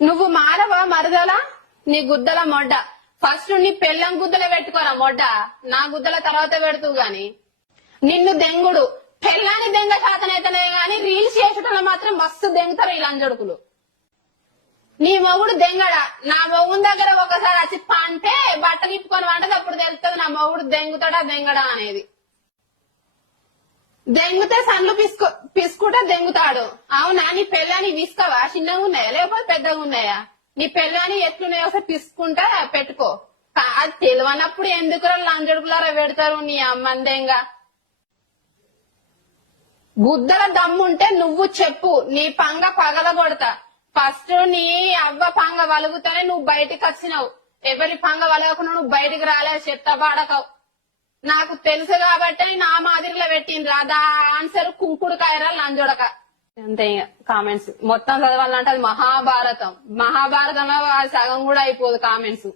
నువ్వు మారవా మరదలా? నీ గుద్దల మొడ్డ ఫస్ట్ నీ పెళ్ళం గుద్దల పెట్టుకోరా మొడ్డ, నా గుద్దల తర్వాత పెడుతూ గాని. నిన్ను దెంగుడు పెళ్ళాన్ని దెంగ శాతనైతేనే గాని రీల్స్ చేసేటోళ్ళు మాత్రం మస్తు దెంగుతారు ఈ లంజడుకులు. నీ మొగుడు దెంగడా? నా మొగుడు దగ్గర ఒకసారి వచ్చి పంటే బట్టలు ఇప్పుకొని వంటది అప్పుడు తెలుస్తుంది నా మొగుడు దెంగుతాడా దెంగడా అనేది. దెంగుతే సన్లు పిసుకుంటే దెంగుతాడు. అవునా? నీ పెళ్ళాన్ని విసుకోవా? చిన్నగా ఉన్నాయా లేకపోతే పెద్దగా ఉన్నాయా? నీ పెళ్ళాన్ని ఎట్లున్నాయో ఒకసారి పిసుకుంటా పెట్టుకో. అది తెలియనప్పుడు ఎందుకు లంజడుకులారా పెడతారు నీ అమ్మందేంగా. గుద్దల దమ్ముంటే నువ్వు చెప్పు, నీ పంగ పగల కొడతా. ఫస్ట్ నీ అవ్వ పంగ వలుగుతానే నువ్వు బయటికి వచ్చినావు. ఎవరి పంగ వలగకుండా నువ్వు బయటికి రాలే, చెత్త బాడకవు. నాకు తెలుసు కాబట్టి నా మాదిరిలో పెట్టిండ్రు. అదా ఆన్సర్ కుంకుడు కాయరా లంజొడక. అంతే కామెంట్స్ మొత్తం చదవాలంటే అది మహాభారతంలో సగం కూడా అయిపోదు కామెంట్స్.